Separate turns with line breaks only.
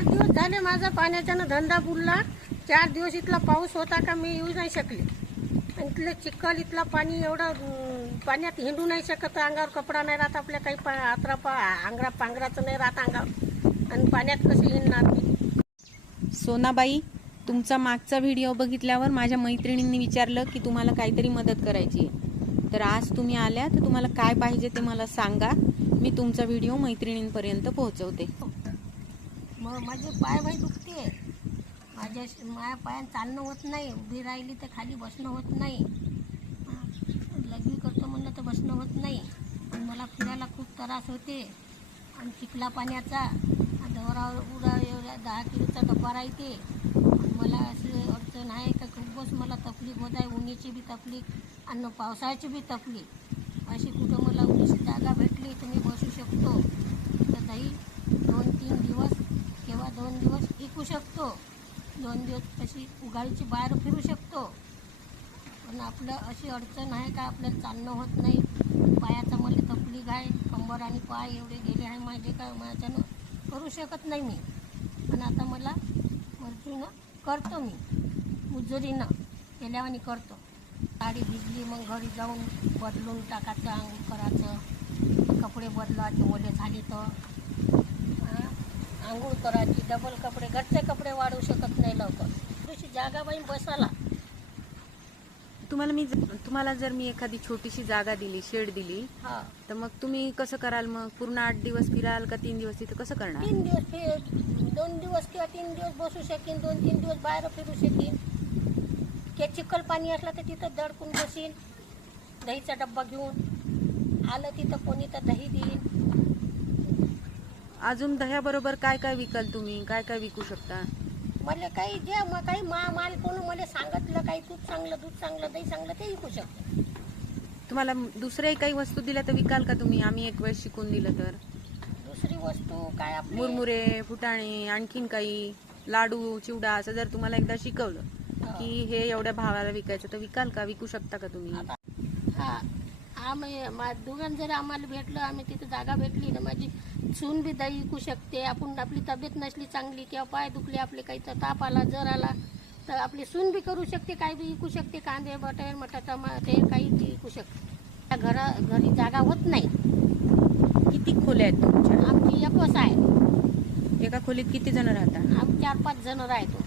चार दिवस झाले माझा पाण्याच्यानं धंदा बुडला. चार दिवस इथला पाऊस होता का मी येऊ नाही शकले. आणि इथलं चिखल इथला पाणी एवढं पाण्यात हिंडू नाही शकत. अंगावर कपडा नाही राहत आपल्या काही पा आतरा पा अंगरा पांघराचं नाही राहत अंगावर. आणि पाण्यात कशी हिंडणार मी
सोनाबाई तुमचा मागचा व्हिडिओ बघितल्यावर माझ्या मैत्रिणींनी विचारलं की तुम्हाला काहीतरी मदत करायची आहे. तर आज तुम्ही आल्या तर तुम्हाला काय पाहिजे ते मला सांगा. मी तुमचा व्हिडिओ मैत्रिणींपर्यंत पोहोचवते.
मग माझे पाय भाई दुखते. माझ्या माझ्या पायानं चालणं होत नाही. उभी राहिली तर खाली बसणं होत नाही. हा. करतो म्हणलं तर बसणं होत नाही. आणि मला फिरायला खूप त्रास होते. आणि चिखला पाण्याचा. डोरावर उडा एवढ्या दहा किलोचा डब्बा राहते. मला अशी अडचण आहे का खूपच मला तकलीफ होत आहे. उन्हीची बी तकलीफ आणि पावसाळ्याची बी तकलीफ. अशी कुठं मला उन्हीची जागा भेटली तर मी बसू शकतो तर दही दोन तीन दिवस किंवा दोन विकू शकतो. दोन दिवस अशी उघाडीची बाहेर फिरू शकतो. पण आपलं अशी अडचण आहे का? आपल्याला चालणं होत नाही. पायाचा मला तकलीफ आहे. कंबर आणि पाय एवढे गेले आहे माझे काय माझ्यानं करू शकत नाही मी. पण आता मला मर्जीनं करतो मी. मुजुरीनं केल्यावानी करतो. गाडी भिजली मग घरी जाऊन बदलून टाकायचं अंग करायचं. कपडे बदलायचे ओले झाले तर आंघोळ करायची डबल कपडे घरचे कपडे वाढवू शकत नाही लवकर. थोडीशी जागा बाई बसायला.
तुम्हाला मी तुम्हाला जर मी एखादी छोटीशी जागा दिली शेड दिली
हा.
तर मग तुम्ही कसं कराल? मग पूर्ण आठ दिवस फिराल का तीन दिवस तिथं कसं करणार?
तीन दिवस फि- दोन दिवस किंवा तीन दिवस बसू शकेन दोन तीन दिवस बाहेर फिरू शकेन. ते चिखल पाणी असलं तर तिथं दडकून बसीन दहीचा डब्बा घेऊन. आलं तिथं कोणी तर दही देईन.
अजून दह्याबरोबर काय काय विकाल तुम्ही? काय काय विकू शकता?
मला काही जे मग काही मा माल कोण मला सांगितलं काही तूप चांगलं दूध चांगलं दही चांगलं ते विकू शकतो.
तुम्हाला दुसऱ्याही काही वस्तू दिल्या तर विकाल का तुम्ही? आम्ही एक वेळ शिकून दिलं तर.
दुसरी वस्तू काय आपली
मुरमुरे फुटाणे आणखीन काही लाडू चिवडा असं जर तुम्हाला एकदा शिकवलं. की हे एवढ्या भावाला विकायचं तर विकाल का? विकू शकता का तुम्ही?
हा. आम्ही मा दोघांना जर आम्हाला भेटलं आम्ही तिथे जागा भेटली ना माझी सून बी दही विकू शकते. आपण आपली तब्येत नसली चांगली किंवा पाय दुखले आपले काही तर ताप आला जर आला तर आपली सून बी करू शकते काही बी विकू शकते कांदे बटर मटर टमाटे काही बी विकू शकते. त्या घरा घरी जागा होत नाही.
किती खोल्या आहेत तुमच्या?
आमची एकच आहे.
एका खोलीत किती जण राहतात
आम्ही चार पाच जण राहतो.